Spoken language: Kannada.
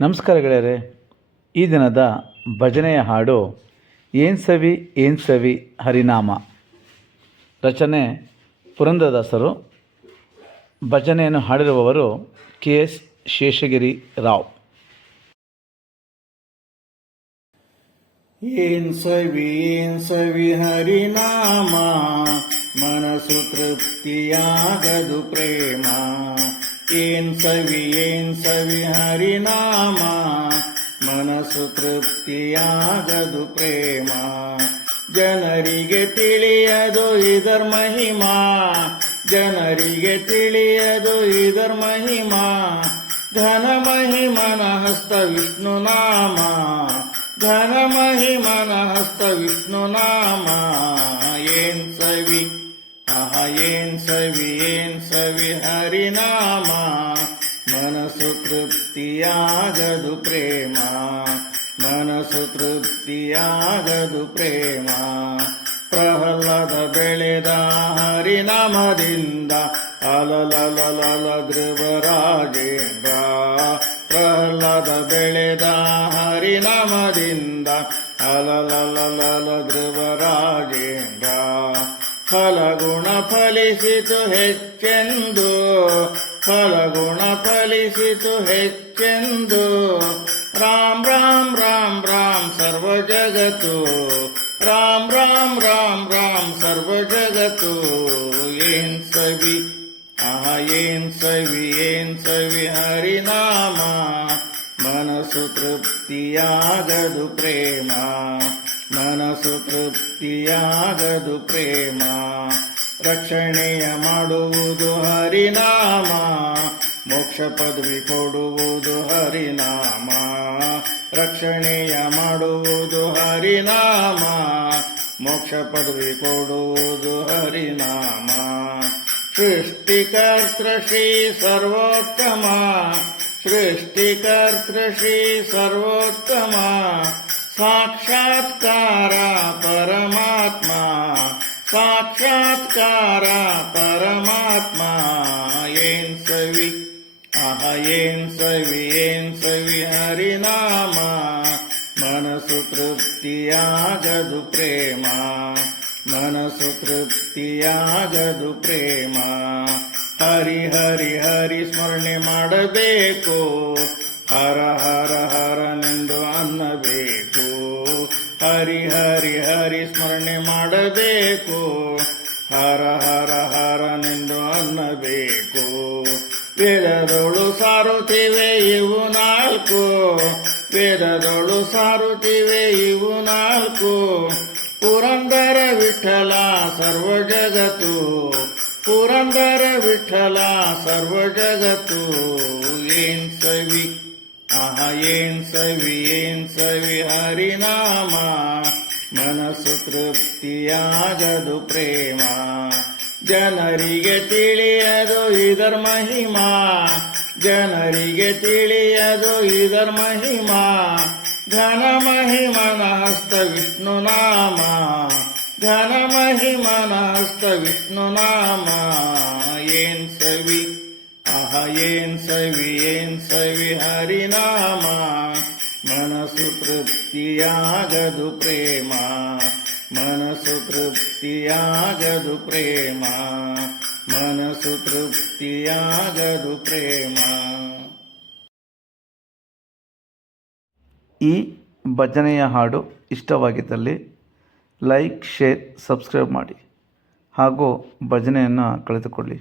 ನಮಸ್ಕಾರ ಗೆಳೆಯರೆ. ಈ ದಿನದ ಭಜನೆಯ ಹಾಡು ಏನ್ ಸವಿ ಹರಿನಾಮ. ರಚನೆ ಪುರಂದರದಾಸರು. ಭಜನೆಯನ್ನು ಹಾಡಿರುವವರು KS ಶೇಷಗಿರಿ ರಾವ್. ಏನ್ ಸವಿ ಹರಿನಾಮ, ಮನಸ್ಸು ತೃಪ್ತಿಯಾಗದು ಪ್ರೇಮ. ಏನ್ ಸವಿ ಹರಿನಾಮ, ಮನಸ್ಸು ತೃಪ್ತಿಯಾಗದು ಪ್ರೇಮ. ಜನರಿಗೆ ತಿಳಿಯದು ಇದರ ಮಹಿಮಾ, ಜನರಿಗೆ ತಿಳಿಯದು ಇದರ ಮಹಿಮಾ. ಘನ ಮಹಿಮನ ಹಸ್ತ ವಿಷ್ಣು ನಾಮ, ಘನ ಮಹಿಮನ ಹಸ್ತ ವಿಷ್ಣು ನಾಮ. ಏನ್ ಸವಿ ಏನ್ ಸವಿ ಹರಿನಾಮ, ಮನಸ್ಸು ತೃಪ್ತಿಯಾಗದು ಪ್ರೇಮ, ಮನಸ್ಸು ತೃಪ್ತಿಯಾಗದು ಪ್ರೇಮ. ಪ್ರಹ್ಲಾದ ಬೆಳೆದ ಹರಿನಾಮದಿಂದ ಅಲಲಲಲ ಧ್ರುವರಾಜೇಂದ್ರ. ಪ್ರಹ್ಲಾದ ಬೆಳೆದ ಹರಿನಾಮದಿಂದ ಅಲಲಲಲ ಧ್ರುವರಾಜೇಂದ್ರ. ಫಲಗುಣ ಫಲಿಸಿತು ಹೆಚ್ಚೆಂದು, ಫಲಗುಣ ಫಲಿಸಿತು ಹೆಚ್ಚೆಂದು. ರಾಮ್ ರಾಮ್ ರಾಮ್ ರಾಮ್ ಸರ್ವ ಜಗತ್ತು, ರಾಮ್ ರಾಮ್ ರಾಮ್ ರಾಮ್ ಸರ್ವ ಜಗತ್ತು. ಏನ್ ಸವಿ ಏನ್ ಸವಿ ಹರಿನಾಮ, ಮನಸ್ಸು ತೃಪ್ತಿಯಾಗದು ಪ್ರೇಮ, ಮನಸ್ಸು ತೃಪ್ತಿಯಾಗದು ಪ್ರೇಮ. ರಕ್ಷಣೆಯ ಮಾಡುವುದು ಹರಿನಾಮ, ಮೋಕ್ಷ ಪದವಿ ಕೊಡುವುದು ಹರಿನಾಮ. ರಕ್ಷಣೆಯ ಮಾಡುವುದು ಹರಿನಾಮ, ಮೋಕ್ಷ ಪದವಿ ಕೊಡುವುದು ಹರಿನಾಮ. ಸೃಷ್ಟಿಕರ್ತೃ ಶ್ರೀ ಸರ್ವೋತ್ತಮ, ಸೃಷ್ಟಿಕರ್ತೃ ಶ್ರೀ ಸರ್ವೋತ್ತಮ. ಸಾಕ್ಷಾತ್ಕಾರ ಪರಮಾತ್ಮ, ಸಾಕ್ಷಾತ್ಕಾರ ಪರಮಾತ್ಮ. ಏನ್ ಸವಿ ಏನ್ ಸವಿ ಹರಿನಾಮ, ಮನಸ್ಸು ತೃಪ್ತಿಯಾಗದು ಪ್ರೇಮ, ಮನಸ್ಸು ತೃಪ್ತಿಯಾಗದು ಪ್ರೇಮ. ಹರಿ ಹರಿ ಹರಿ ಸ್ಮರಣೆ ಮಾಡಬೇಕು, ಹರ ಹರ ಹರನೆಂದು ಅನ್ನಬೇಕು. ಹರಿ ಹರಿ ಹರಿ ಸ್ಮರಣೆ ಮಾಡಬೇಕು, ಹರ ಹರ ಹರನೆಂದು ಅನ್ನಬೇಕು. ವೇದದೊಳು ಸಾರುತ್ತಿವೆ ಇವು ನಾಲ್ಕು, ವೇದದೊಳು ಸಾರುತ್ತಿವೆ ಇವು ನಾಲ್ಕು. ಪುರಂದರ ವಿಠಲ ಸರ್ವ ಜಗತ್ತು, ಪುರಂದರ ವಿಠಲ ಸರ್ವ ಜಗತ್ತು. ಏನ್ ಸವಿ ಏನ್ ಸವಿ ಹರಿನಾಮ, ಮನಸ್ಸು ತೃಪ್ತಿಯಾಗದು ಪ್ರೇಮ. ಜನರಿಗೆ ತಿಳಿಯದು ಇದರ ಮಹಿಮಾ, ಜನರಿಗೆ ತಿಳಿಯದು ಇದರ ಮಹಿಮಾ. ಘನ ಮಹಿಮನ ಹಸ್ತ ವಿಷ್ಣು ನಾಮ, ಘನ ಮಹಿಮನ ಹಸ್ತ ವಿಷ್ಣು ನಾಮ. ಏನ್ ಸವಿ ಏನ್ ಸವಿ ಹರಿನಾಮ, ಮನಸ್ಸು ತೃಪ್ತಿಯಾಗದು ಪ್ರೇಮ, ಮನಸ್ಸು ತೃಪ್ತಿಯಾಗದು ಪ್ರೇಮ, ಮನಸ್ಸು ತೃಪ್ತಿಯಾಗದು ಪ್ರೇಮ. ಈ ಭಜನೆಯ ಹಾಡು ಇಷ್ಟವಾಗಿದ್ದಲ್ಲಿ ಲೈಕ್, ಶೇರ್, ಸಬ್ಸ್ಕ್ರೈಬ್ ಮಾಡಿ ಹಾಗೂ ಭಜನೆಯನ್ನು ಕಲಿತುಕೊಳ್ಳಿ.